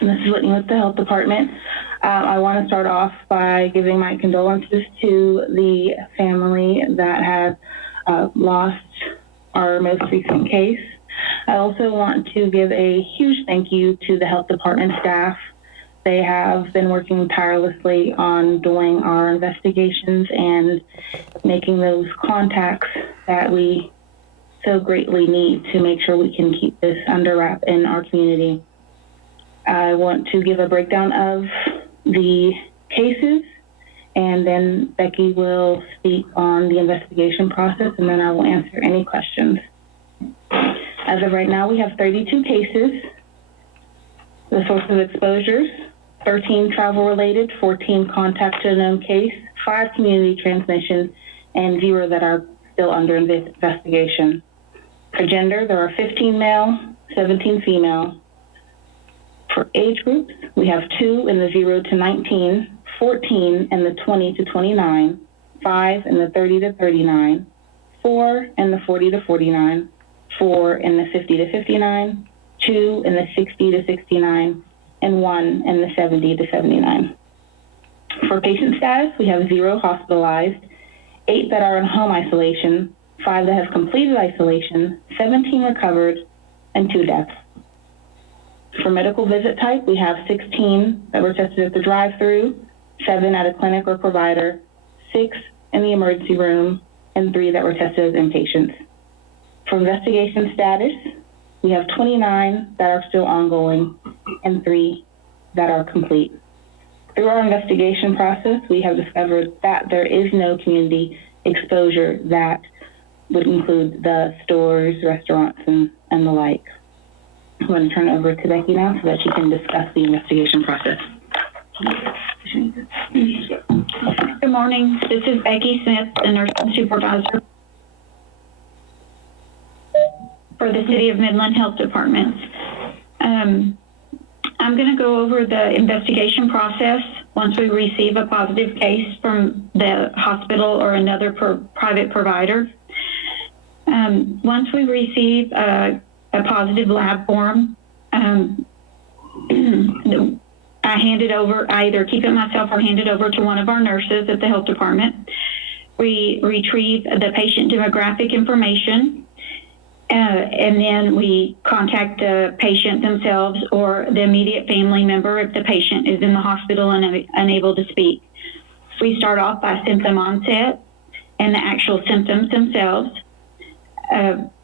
And this is Whitney with the Health Department. I want to start off by giving my condolences to the family that has lost our most recent case. I also want to give a huge thank you to the Health Department staff. They have been working tirelessly on doing our investigations and making those contacts that we so greatly need to make sure we can keep this under wrap in our community. I want to give a breakdown of the cases, and then Becky will speak on the investigation process, and then I will answer any questions. As of right now, we have 32 cases. The source of exposures, 13 travel-related, 14 contact to a known case, 5 community transmissions, and 0 that are still under investigation. For gender, there are 15 male, 17 female. For age groups, we have 2 in the 0 to 19, 14 in the 20 to 29, 5 in the 30 to 39, 4 in the 40 to 49, 4 in the 50 to 59, 2 in the 60 to 69, and 1 in the 70 to 79. For patient status, we have 0 hospitalized, 8 that are in home isolation, 5 that have completed isolation, 17 recovered, and 2 deaths. For medical visit type, we have 16 that were tested at the drive-through, 7 at a clinic or provider, 6 in the emergency room, and 3 that were tested as inpatients. For investigation status, we have 29 that are still ongoing and 3 that are complete. Through our investigation process, we have discovered that there is no community exposure that would include the stores, restaurants, and the like. I'm going to turn it over to Becky now so that she can discuss the investigation process. Good morning. This is Becky Smith, the nursing supervisor for the City of Midland Health Department. I'm going to go over the investigation process once we receive a positive case from the hospital or another private provider. Once we receive a positive lab form, I hand it over, I either keep it myself or hand it over to one of our nurses at the health department. We retrieve the patient demographic information, and then we contact the patient themselves or the immediate family member if the patient is in the hospital and unable to speak. We start off by symptom onset and the actual symptoms themselves,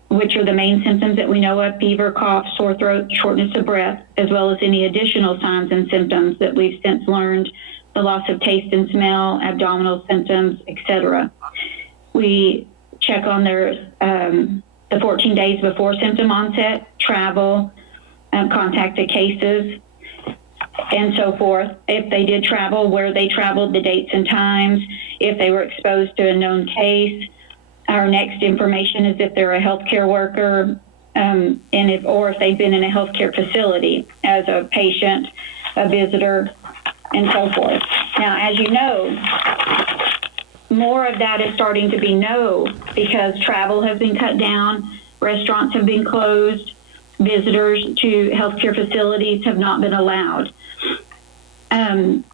which are the main symptoms that we know of: fever, cough, sore throat, shortness of breath, as well as any additional signs and symptoms that we've since learned, the loss of taste and smell, abdominal symptoms, etc. We check on their the 14 days before symptom onset, travel, contacted cases, and so forth. If they did travel, where they traveled, the dates and times, if they were exposed to a known case. Our next information is if they're a healthcare worker, and if they've been in a healthcare facility as a patient, a visitor, and so forth. Now, as you know, more of that is starting to be because travel has been cut down, restaurants have been closed, visitors to healthcare facilities have not been allowed. And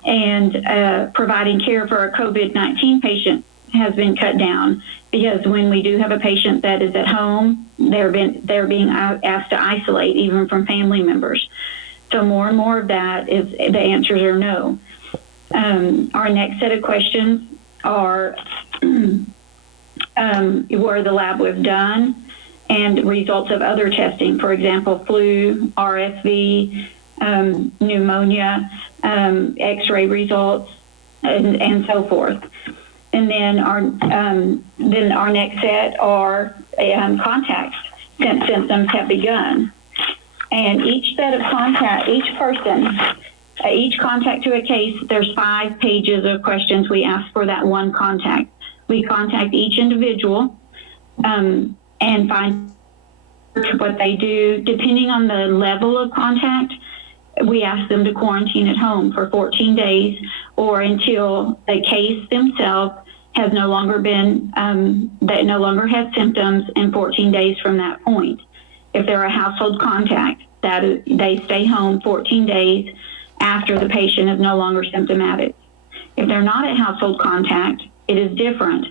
providing care for a COVID-19 patient has been cut down, because when we do have a patient that is at home, they're being asked to isolate even from family members. So more and more of that is the answers are no. Our next set of questions are where the lab was done and results of other testing, for example, flu, RSV, pneumonia, X-ray results, and so forth. And then our next set are contacts since symptoms have begun. And each set of contact, each contact to a case, there's 5 pages of questions we ask for that one contact. We contact each individual and find what they do. Depending on the level of contact, we ask them to quarantine at home for 14 days or until the case themselves has no longer been, that no longer has symptoms, in 14 days from that point. If they're a household contact, that they stay home 14 days after the patient is no longer symptomatic. If they're not at household contact, it is different.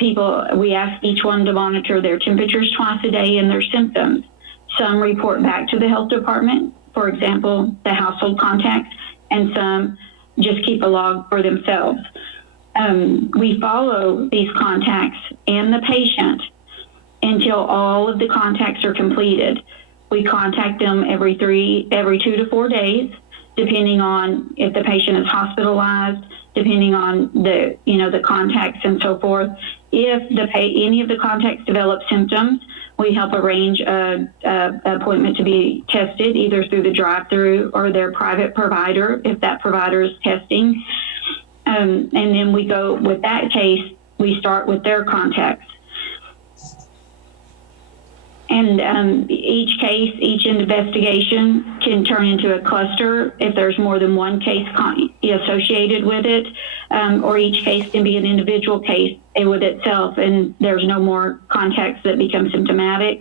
We ask each one to monitor their temperatures twice a day and their symptoms. Some report back to the health department, for example, the household contacts, and some just keep a log for themselves. We follow these contacts and the patient until all of the contacts are completed. We contact them every 2 to 4 days, depending on if the patient is hospitalized, depending on the contacts and so forth. If any of the contacts develop symptoms, we help arrange an appointment to be tested either through the drive-through or their private provider, if that provider is testing. And then we go with that case, we start with their contacts. And each case, each investigation can turn into a cluster if there's more than one case associated with it, or each case can be an individual case with itself, and there's no more contacts that become symptomatic.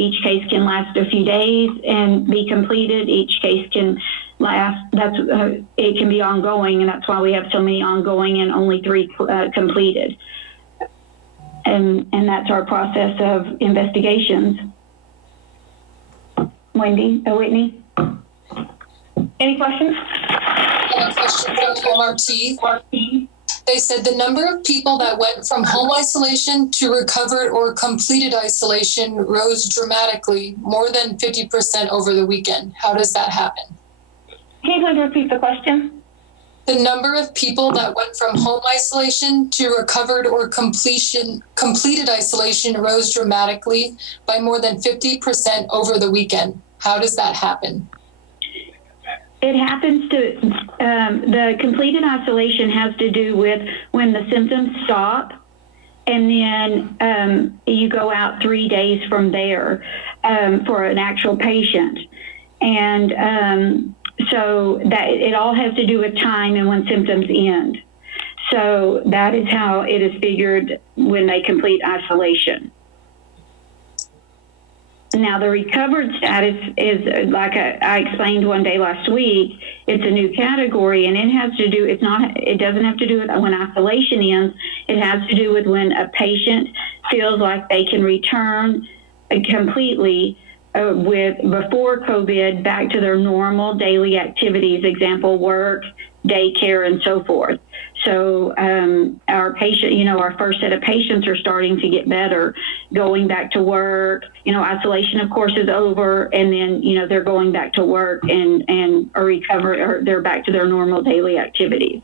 Each case can last a few days and be completed. Each case can last, it can be ongoing, and that's why we have so many ongoing and only 3 completed. And that's our process of investigations. Whitney? Any questions? I have a question from MRT. They said the number of people that went from home isolation to recovered or completed isolation rose dramatically, more than 50% over the weekend. How does that happen? Can you please repeat the question? The number of people that went from home isolation to recovered or completed isolation rose dramatically by more than 50% over the weekend. How does that happen? It happens to, the completed isolation has to do with when the symptoms stop, and then you go out 3 days from there for an actual patient. And so that it all has to do with time and when symptoms end. So that is how it is figured when they complete isolation. Now, the recovered status is, like I explained one day last week, it's a new category, and it has to do, it doesn't have to do with when isolation ends. It has to do with when a patient feels like they can return completely before COVID back to their normal daily activities, example, work, daycare, and so forth. So our patient, our first set of patients are starting to get better, going back to work. Isolation, of course, is over, and then, they're going back to work and are recovered, or they're back to their normal daily activities.